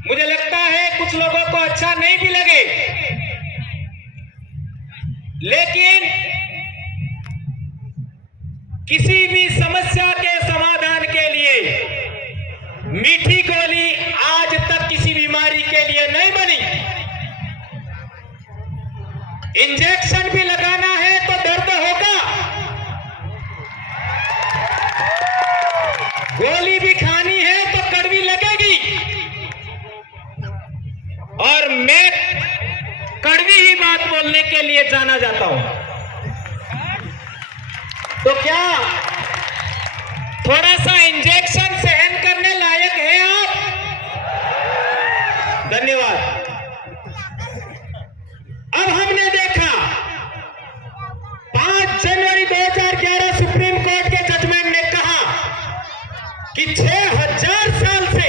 मुझे लगता है कुछ लोगों को अच्छा नहीं भी लगे, लेकिन किसी भी समस्या के समाधान के लिए मीठी गोली आज तक किसी बीमारी के लिए नहीं बनी। इंजेक्शन भी लगाना है तो दर्द होगा, गोली भी खानी है तो कड़वी लगेगी, और मैं कड़वी ही बात बोलने के लिए जाना जाता हूं। तो क्या थोड़ा सा इंजेक्शन सहन करने लायक है आप? धन्यवाद। अब हमने देखा 5 जनवरी 2011 सुप्रीम कोर्ट के जजमेंट ने कहा कि 6000 साल से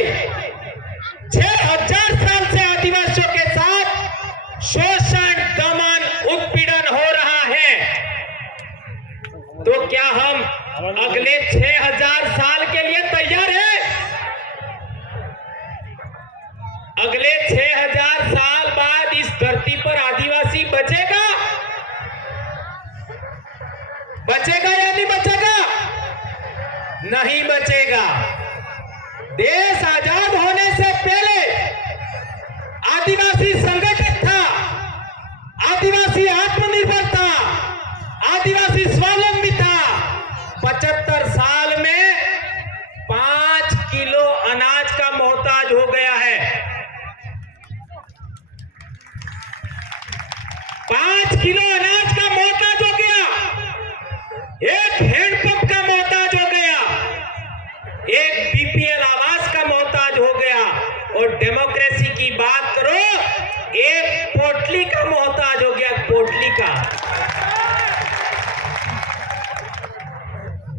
आदिवासियों के साथ शोषण, दमन, उत्पीड़न हो रहा है। तो क्या हम अगले 6000 साल के लिए तैयार हैं? अगले 6000 साल बाद इस धरती पर आदिवासी बचेगा? बचेगा या नहीं बचेगा? नहीं बचेगा। देश आजाद होने से पहले आदिवासी संगठित था, आदिवासी आत्मनिर्भर था, आदिवासी स्वावलंबी था। 75 साल में 5 किलो अनाज का मोहताज हो गया है। 5 किलो अनाज का मोहताज हो गया, एक हैंडपंप का मोहताज हो गया, एक बीपीएल आवास का मोहताज हो गया, और डेमोक्रेसी की बात करो, एक पोटली का मोहताज हो गया, पोटली का।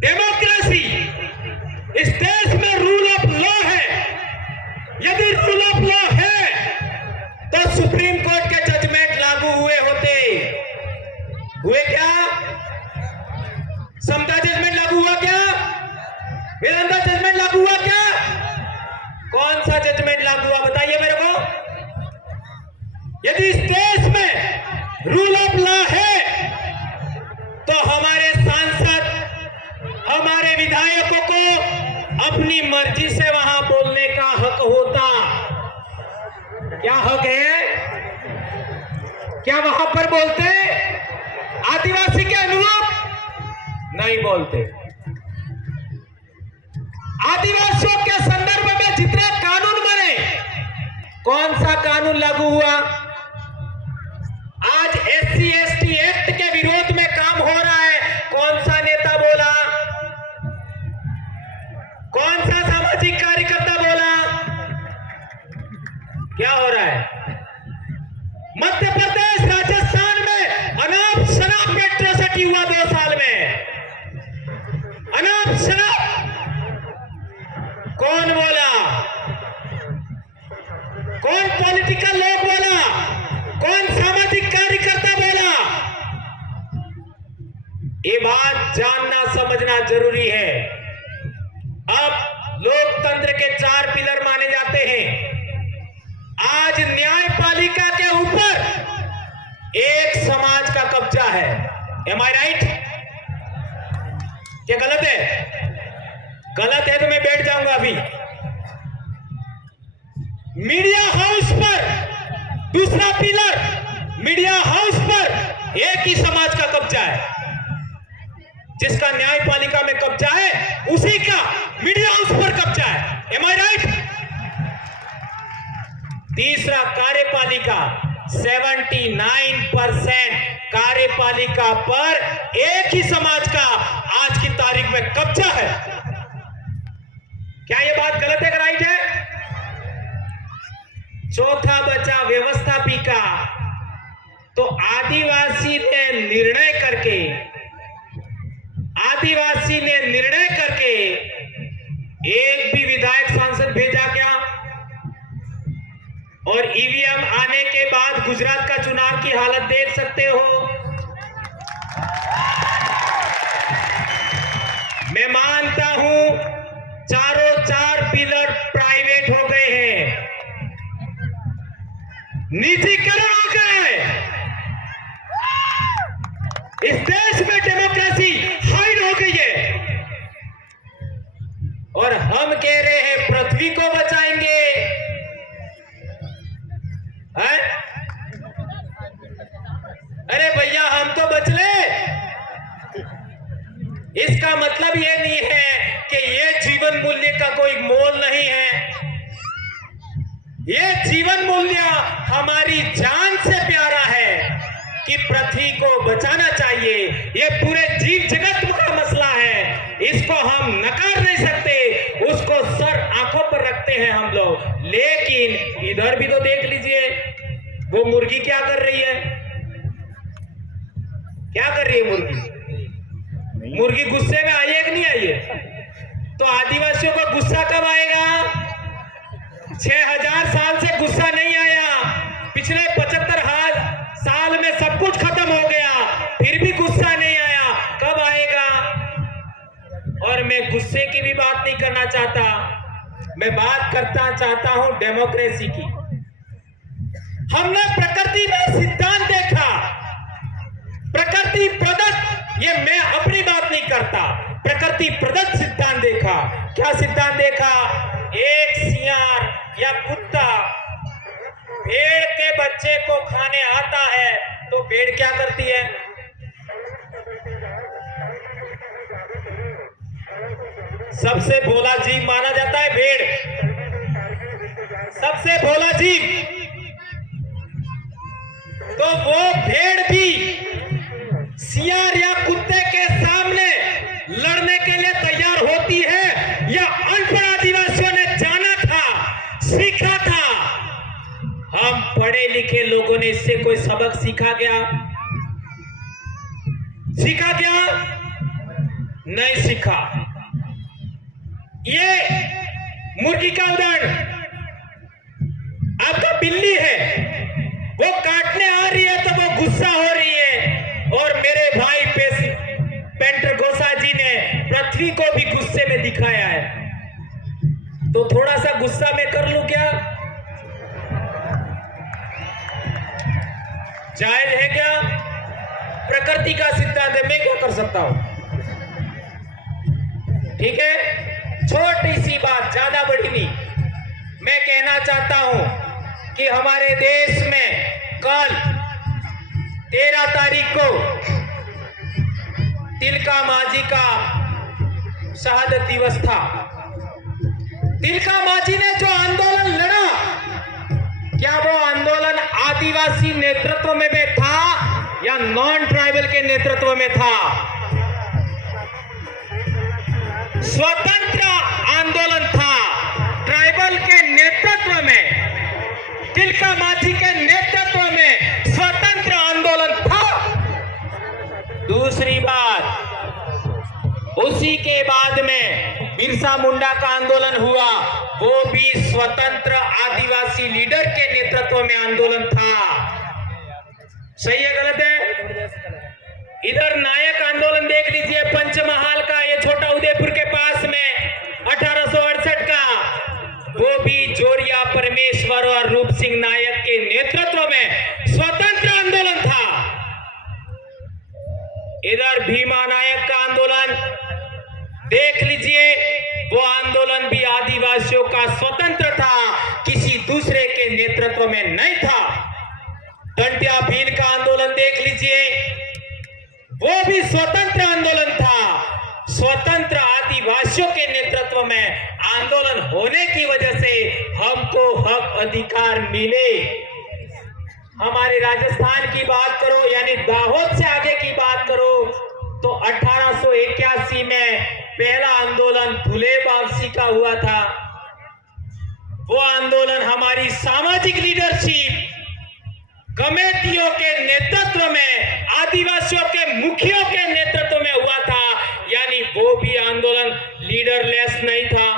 डेमोक्रेसी, इस देश में रूल ऑफ लॉ है। यदि रूल ऑफ लॉ है तो सुप्रीम कोर्ट के जजमेंट लागू हुए होते। हुए क्या? समता जजमेंट लागू हुआ क्या? वेदांता जजमेंट लागू हुआ क्या? कौन सा जजमेंट लागू हुआ बताइए मेरे को। यदि इस देश में रूल ऑफ लॉ है तो हमारे सांसद, हमारे विधायकों को अपनी मर्जी से वहां बोलने का हक होता। क्या हक है? क्या वहां पर बोलते आदिवासी के अनुरूप? नहीं बोलते। आदिवासियों के संदर्भ में जितने कानून बने, कौन सा कानून लागू हुआ? आज SC ST एक्ट के विरोध में काम हो रहा है, कौन सा नेता बोला? कौन सा सामाजिक कार्यकर्ता बोला? क्या हो रहा है? मध्य प्रदेश, राजस्थान में अनाप शनाप एट्रोसिटी हुआ 2 साल में। अनाप शनाप कौन बोला? कौन पॉलिटिकल लोग बोला? कौन सामाजिक कार्यकर्ता बोला? ये बात जानना समझना जरूरी है। अब लोकतंत्र के 4 पिलर माने जाते हैं। आज न्यायपालिका के ऊपर एक समाज का कब्जा है। एम आई राइट? क्या गलत है? गलत है तो मैं बैठ जाऊंगा अभी। मीडिया हाउस पर दूसरा पिलर, मीडिया हाउस पर एक ही समाज का कब्जा है। जिसका न्यायपालिका में कब्जा है उसी का मीडिया हाउस पर कब्जा है। एम आई राइट? तीसरा कार्यपालिका, 79% कार्यपालिका पर एक ही समाज का आज की तारीख में कब्जा है। क्या यह बात गलत है कि राइट है? चौथा बचा व्यवस्थापिका। तो आदिवासी ने निर्णय करके एक भी विधायक सांसद भेजा क्या? और ईवीएम आने के बाद गुजरात का चुनाव की हालत देख सकते हो। मैं मानता हूं चारों 4 पिलर प्राइवेट हो गए हैं, निजीकरण हो गए। इस देश में डेमोक्रेसी हाइड हो गई है और हम कह रहे हैं पृथ्वी को बचाएंगे। है? अरे भैया हम तो बच ले। इसका मतलब यह नहीं है कि ये जीवन मूल्य का कोई मोल नहीं है। ये जीवन मूल्य हमारी जान से प्यारा है कि पृथ्वी को बचाना चाहिए। ये पूरे जीव जगत का मसला है, इसको हम नकार नहीं सकते। उसको सर आंखों पर रखते हैं हम लोग। लेकिन इधर भी तो देख लीजिए, वो मुर्गी क्या कर रही है? क्या कर रही है मुर्गी? मुर्गी गुस्से में आई है कि नहीं आई है? तो आदिवासियों का गुस्सा कब आएगा? 6000 साल से गुस्सा नहीं आया। पिछले 75 साल में सब कुछ खत्म हो गया, फिर भी गुस्सा नहीं आया। कब आएगा? और मैं गुस्से की भी बात नहीं करना चाहता, मैं बात करता चाहता हूं डेमोक्रेसी की। हमने प्रकृति में सिद्धांत देखा, प्रकृति प्रदत्त, ये मैं अपनी बात नहीं करता, प्रकृति प्रदत्त सिद्धांत देखा। क्या सिद्धांत देखा? एक सियार या कुत्ता भेड़ के बच्चे को खाने आता है तो भेड़ क्या करती है? सबसे भोला जीव माना जाता है भेड़, सबसे भोला जीव। तो वो भेड़ भी सियार या कुत्ते के सामने लड़ने के लिए तैयार होती है? या अनपढ़ आदिवासियों ने जाना था, सीखा था? हम पढ़े लिखे लोगों ने इससे कोई सबक सीखा क्या? सीखा क्या? नहीं सीखा। ये मुर्गी का उदाहरण, आपका बिल्ली है, वो काटने आ रही है तो वो गुस्सा हो रही है, और मेरे भाई पेंटर गोसा जी ने पृथ्वी को भी गुस्से में दिखाया है। तो थोड़ा सा गुस्सा में कर लूं क्या? जायज है क्या? प्रकृति का सिद्धांत है, मैं क्या कर सकता हूं? ठीक है, छोटी सी बात, ज्यादा बड़ी नहीं। मैं कहना चाहता हूं कि हमारे देश में कल 13 तारीख को तिलका मांझी का शहादत दिवस था। तिलका मांझी ने जो आंदोलन लड़ा, क्या वो आंदोलन आदिवासी नेतृत्व में था या नॉन ट्राइबल के नेतृत्व में था? स्वतंत्र आंदोलन था, ट्राइबल के नेतृत्व में, तिलका मांझी के नेतृत्व में स्वतंत्र आंदोलन था। दूसरी बात, उसी के बाद में बिरसा मुंडा का आंदोलन हुआ, वो भी स्वतंत्र आदिवासी लीडर के नेतृत्व में आंदोलन था। सही है गलत है? इधर नायक आंदोलन देख लीजिए, पंचमहाल का, ये छोटा उदयपुर के पास में 1868 का, वो भी जोरिया परमेश्वर और रूप सिंह नायक के नेतृत्व में स्वतंत्र आंदोलन था। इधर भीमा नायक का आंदोलन देख लीजिए, वो आंदोलन भी आदिवासियों का स्वतंत्र था, किसी दूसरे के नेतृत्व में नहीं था। टंटिया भील का आंदोलन देख लीजिए, वो भी स्वतंत्र आंदोलन था। स्वतंत्र आदिवासियों के नेतृत्व में आंदोलन होने की वजह से हमको हक अधिकार मिले। हमारे राजस्थान की बात करो, यानी दाहोद से आगे की बात करो, तो 1881 में पहला आंदोलन फुले वापसी का हुआ था। वो आंदोलन हमारी सामाजिक लीडरशिप कमेटियों के नेतृत्व में, आदिवासियों के मुखियों के नेतृत्व में हुआ था, यानी वो भी आंदोलन लीडरलेस नहीं था।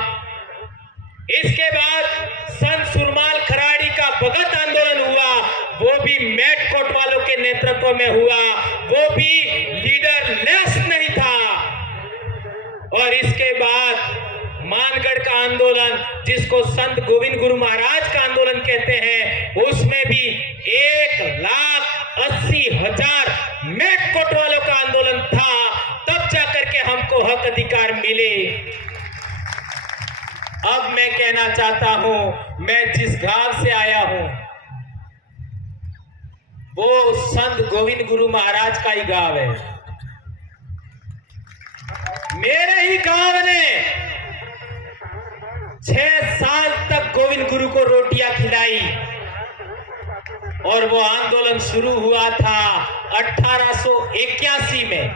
इसके बाद संत सुरमाल खराड़ी का भगत आंदोलन हुआ, वो भी मैट कोट वालों के नेतृत्व में हुआ, वो भी लीडरलेस नहीं था। और इसके बाद मानगढ़ का आंदोलन, जिसको संत गोविंद गुरु महाराज का आंदोलन कहते हैं, उसमें में भी 1,80,000 मेटकोट वालों का आंदोलन था, तब जाकर के हमको हक अधिकार मिले। अब मैं कहना चाहता हूं, मैं जिस गांव से आया हूं वो संत गोविंद गुरु महाराज का ही गांव है। मेरे ही गांव ने 6 साल तक गोविंद गुरु को रोटियां खिलाई और वो आंदोलन शुरू हुआ था 1881 में।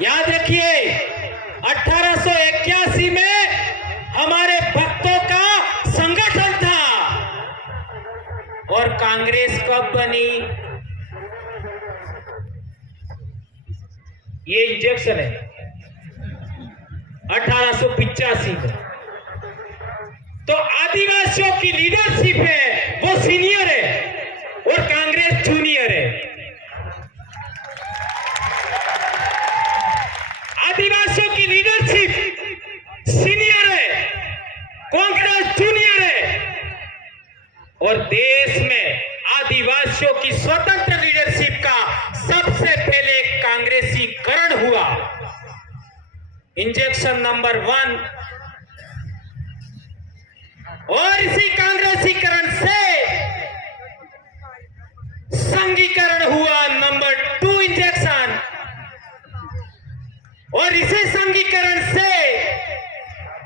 याद रखिए, 1881 में हमारे भक्तों का संगठन था। और कांग्रेस कब बनी? ये इंजेक्शन है 1885 में। तो आदिवासियों की लीडरशिप है वो सीनियर है और कांग्रेस जूनियर है। आदिवासियों की लीडरशिप सीनियर है, कांग्रेस जूनियर है। और देश में आदिवासियों की स्वतंत्र लीडरशिप का सबसे पहले कांग्रेसीकरण हुआ। Injection number 1। और इसी कांग्रेसीकरण से संघीकरण हुआ नंबर 2 इंजेक्शन। और इसी संघीकरण से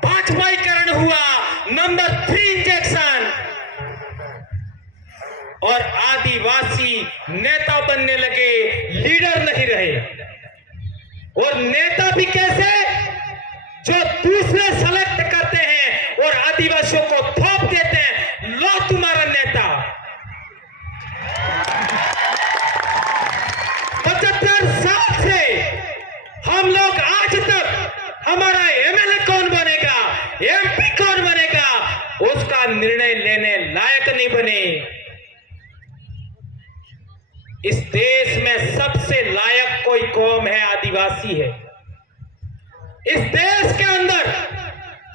भाजपाईकरण हुआ नंबर 3 इंजेक्शन। और आदिवासी नेता बनने लगे, लीडर नहीं रहे। और नेता भी कैसे? जो दूसरे सेलेक्ट करते हैं और आदिवासियों को थोप देते हैं, लो तुम्हारा नेता। 75 साल से हम लोग आज तक हमारा एमएलए कौन बनेगा, एमपी कौन बनेगा, उसका निर्णय लेने लायक नहीं बने। इस देश में सबसे लायक कोई कौम है, आदिवासी है। इस देश के अंदर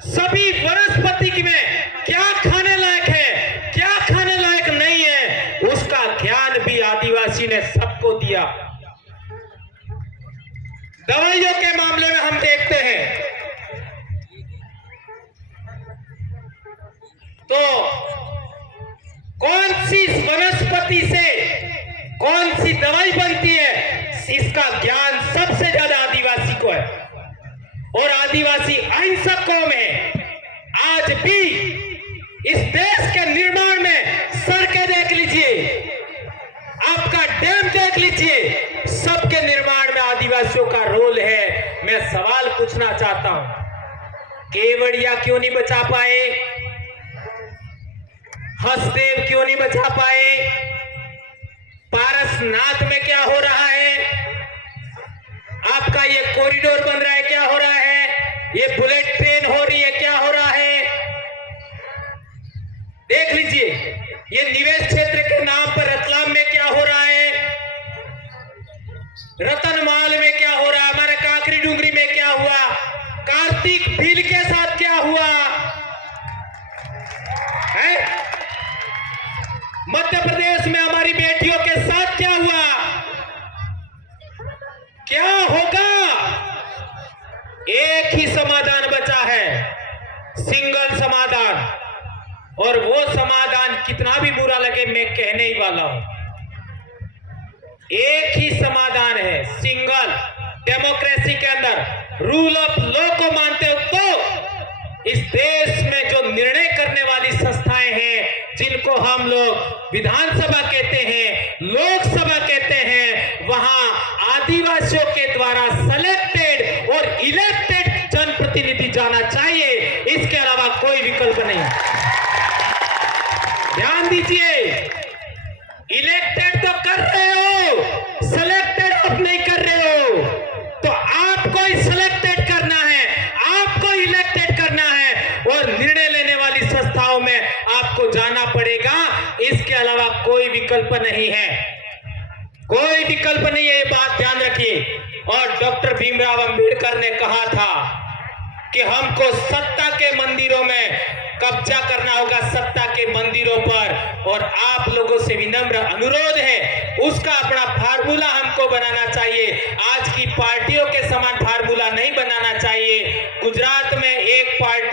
सभी वनस्पति में क्या खाने लायक है, क्या खाने लायक नहीं है, उसका ज्ञान भी आदिवासी ने सबको दिया। दवाइयों के मामले में हम देखते हैं तो कौन सी वनस्पति से कौन सी दवाई बनती है, इसका ज्ञान सबसे ज्यादा आदिवासी को है। और आदिवासी अहिंसक कौम है। आज भी इस देश के निर्माण में सड़कें देख लीजिए, आपका डैम देख लीजिए, सबके निर्माण में आदिवासियों का रोल है। मैं सवाल पूछना चाहता हूं, केवड़िया क्यों नहीं बचा पाए? हसदेव क्यों नहीं बचा पाए? पारसनाथ में क्या हो रहा है? आपका ये कॉरिडोर बन रहा है, क्या हो रहा है? ये बुलेट ट्रेन हो रही है, क्या हो रहा है? देख लीजिए, ये निवेश क्षेत्र के नाम पर रतलाम में क्या हो रहा है, रतनमाल में क्या हो रहा है, हमारे काकरी डूंगरी में क्या हुआ, कार्तिक भील के साथ क्या हुआ है, मध्य प्रदेश में हमारी बेटियों के साथ क्या हुआ, क्या होगा? एक ही समाधान बचा है, सिंगल समाधान। और वो समाधान कितना भी बुरा लगे मैं कहने ही वाला हूं, एक ही समाधान है, सिंगल। डेमोक्रेसी के अंदर रूल ऑफ लॉ को मानते हो तो इस देश में जो निर्णय करने वाली संस्थाएं हैं, जिनको हम लोग विधानसभा कहते हैं, लोकसभा कहते हैं, वहां आदिवासियों के द्वारा सेलेक्टेड और इलेक्टेड जनप्रतिनिधि जाना चाहिए। इसके अलावा कोई विकल्प नहीं। ध्यान दीजिए, इलेक्टेड तो कर रहे हो, सेलेक्टेड आप नहीं कर रहे हो। तो आपको ही सेलेक्टेड करना है, आपको इलेक्टेड करना है और निर्णय लेने वाली संस्थाओं में आपको जाना पड़ेगा। इसके अलावा कोई विकल्प नहीं है, कोई विकल्प नहीं है, ये बात ध्यान रखिए। और डॉक्टर भीमराव अंबेडकर ने कहा था कि हमको सत्ता के मंदिरों में कब्जा करना होगा, सत्ता के मंदिरों पर। और आप लोगों से विनम्र अनुरोध है, उसका अपना फार्मूला हमको बनाना चाहिए। आज की पार्टियों के समान फार्मूला नहीं बनाना चाहिए। गुजरात में एक पार्टी